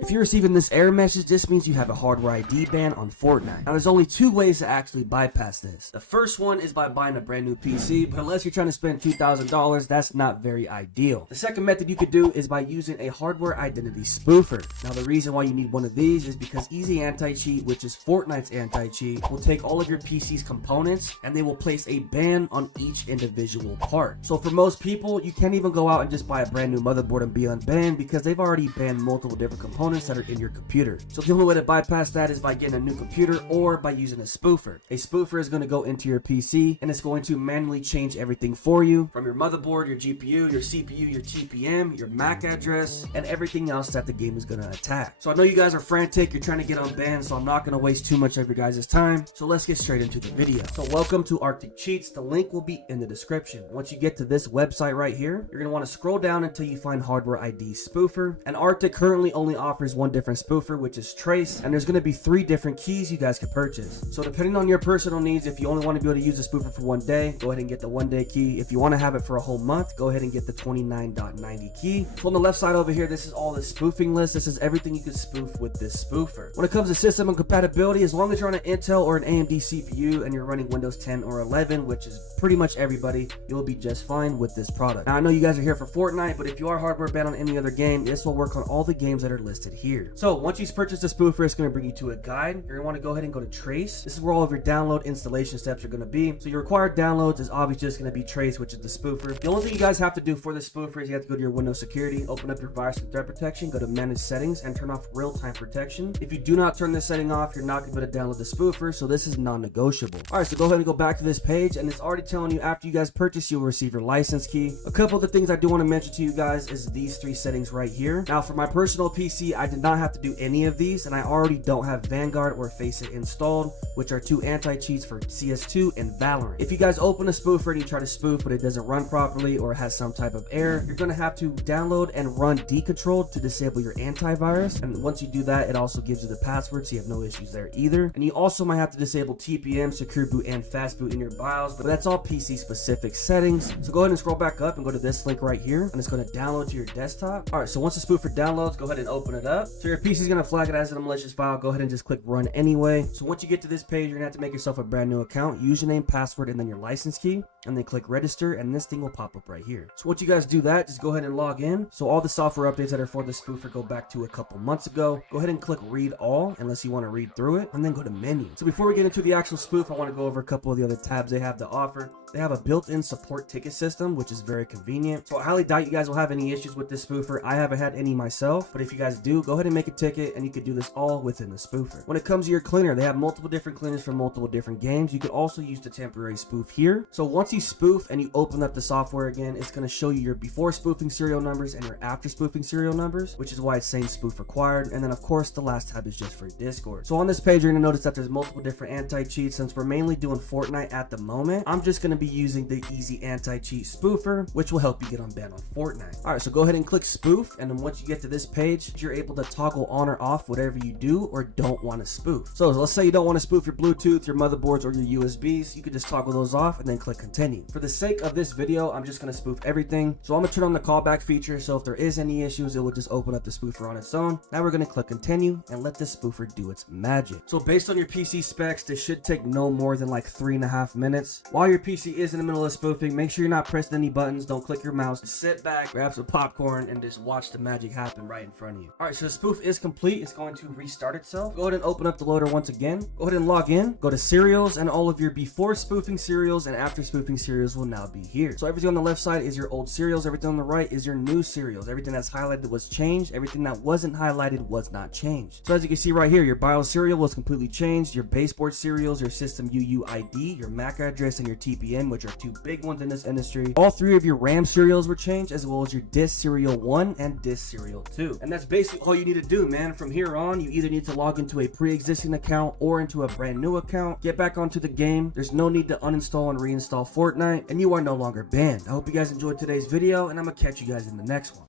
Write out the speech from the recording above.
If you're receiving this error message, this means you have a hardware ID ban on Fortnite. Now, there's only two ways to actually bypass this. The first one is by buying a brand new PC, but unless you're trying to spend $2,000, that's not very ideal. The second method you could do is by using a hardware identity spoofer. Now, the reason why you need one of these is because Easy Anti-Cheat, which is Fortnite's anti-cheat, will take all of your PC's components and they will place a ban on each individual part. So for most people, you can't even go out and just buy a brand new motherboard and be unbanned because they've already banned multiple different components that are in your computer. So the only way to bypass that is by getting a new computer or by using a spoofer. A spoofer is going to go into your PC and it's going to manually change everything for you, from your motherboard, your GPU, your CPU, your TPM, your MAC address, and everything else that the game is going to attack. So I know you guys are frantic, you're trying to get unbanned, so I'm not going to waste too much of your guys' time. So let's get straight into the video. So welcome to Arctic Cheats. The link will be in the description. Once you get to this website right here, you're going to want to scroll down until you find hardware ID spoofer. And Arctic currently only offers one different spoofer, which is Trace, and there's going to be 3 different keys you guys can purchase. So depending on your personal needs, if you only want to be able to use the spoofer for 1 day, go ahead and get the 1-day key. If you want to have it for a whole month, go ahead and get the 29.90 key. So on the left side over here, this is all the spoofing list. This is everything you can spoof with this spoofer. When it comes to system and compatibility, as long as you're on an Intel or an AMD CPU and you're running Windows 10 or 11, which is pretty much everybody, you'll be just fine with this product. Now I know you guys are here for Fortnite, but if you are hardware banned on any other game, this will work on all the games that are listed here. So once you purchase the spoofer, it's going to bring you to a guide. You're going to want to go ahead and go to Trace. This is where all of your download installation steps are going to be. So your required downloads is obviously just going to be Trace, which is the spoofer. The only thing you guys have to do for the spoofer is you have to go to your Windows security, open up your virus and threat protection, go to manage settings and turn off real-time protection. If you do not turn this setting off, you're not going to be able to download the spoofer, so this is non-negotiable. Alright, so go ahead and go back to this page, and it's already telling you after you guys purchase, you'll receive your license key. A couple of the things I do want to mention to you guys is these 3 settings right here. Now for my personal PC, I did not have to do any of these, and I already don't have Vanguard or Faceit installed, which are 2 anti-cheats for CS2 and Valorant. If you guys open a spoofer and you try to spoof but it doesn't run properly or has some type of error, you're going to have to download and run decontrolled to disable your antivirus, and once you do that, it also gives you the password, so you have no issues there either. And you also might have to disable TPM, secure boot, and fast boot in your BIOS, but that's all PC specific settings. So go ahead and scroll back up and go to this link right here, and it's going to download to your desktop. Alright, so once the spoofer downloads, go ahead and open it up. So your PC is going to flag it as a malicious file. Go ahead and just click run anyway. So once you get to this page, you're gonna have to make yourself a brand new account, username, password, and then your license key, and then click register, and this thing will pop up right here. So once you guys do that, just go ahead and log in. So all the software updates that are for the spoofer go back to a couple months ago. Go ahead and click read all unless you want to read through it, and then go to menu. So before we get into the actual spoof, I want to go over a couple of the other tabs they have to offer. They have a built-in support ticket system, which is very convenient. So I highly doubt you guys will have any issues with this spoofer. I haven't had any myself, but if you guys do, go ahead and make a ticket, and you can do this all within the spoofer. When it comes to your cleaner, they have multiple different cleaners for multiple different games. You could also use the temporary spoof here. So once you spoof and you open up the software again, it's going to show you your before spoofing serial numbers and your after spoofing serial numbers, which is why it's saying spoof required. And then of course the last tab is just for Discord. So on this page, you're going to notice that there's multiple different anti-cheats. Since we're mainly doing Fortnite at the moment, I'm just going to be using the Easy Anti-Cheat spoofer, which will help you get unbanned on Fortnite. Alright, so go ahead and click spoof, and then once you get to this page, you're able to toggle on or off whatever you do or don't want to spoof. So let's say you don't want to spoof your Bluetooth, your motherboards, or your USBs. You could just toggle those off and then click continue. For the sake of this video, I'm just going to spoof everything. So I'm going to turn on the callback feature, so if there is any issues, it will just open up the spoofer on its own. Now we're going to click continue and let this spoofer do its magic. So based on your PC specs, this should take no more than like 3.5 minutes. While your PC is in the middle of spoofing, make sure you're not pressing any buttons. Don't click your mouse. Just sit back, grab some popcorn, and just watch the magic happen right in front of you. Alright, so the spoof is complete. It's going to restart itself. Go ahead and open up the loader once again. Go ahead and log in. Go to serials, and all of your before spoofing serials and after spoofing serials will now be here. So everything on the left side is your old serials. Everything on the right is your new serials. Everything that's highlighted was changed. Everything that wasn't highlighted was not changed. So as you can see right here, your BIOS serial was completely changed. Your baseboard serials, your system UUID, your MAC address, and your TPM, which are 2 big ones in this industry. All 3 of your RAM serials were changed, as well as your disk serial 1 and disk serial 2. And that's basically all you need to do, man. From here on, you either need to log into a pre-existing account or into a brand new account, get back onto the game. There's no need to uninstall and reinstall Fortnite, and you are no longer banned. I hope you guys enjoyed today's video, and I'm gonna catch you guys in the next one.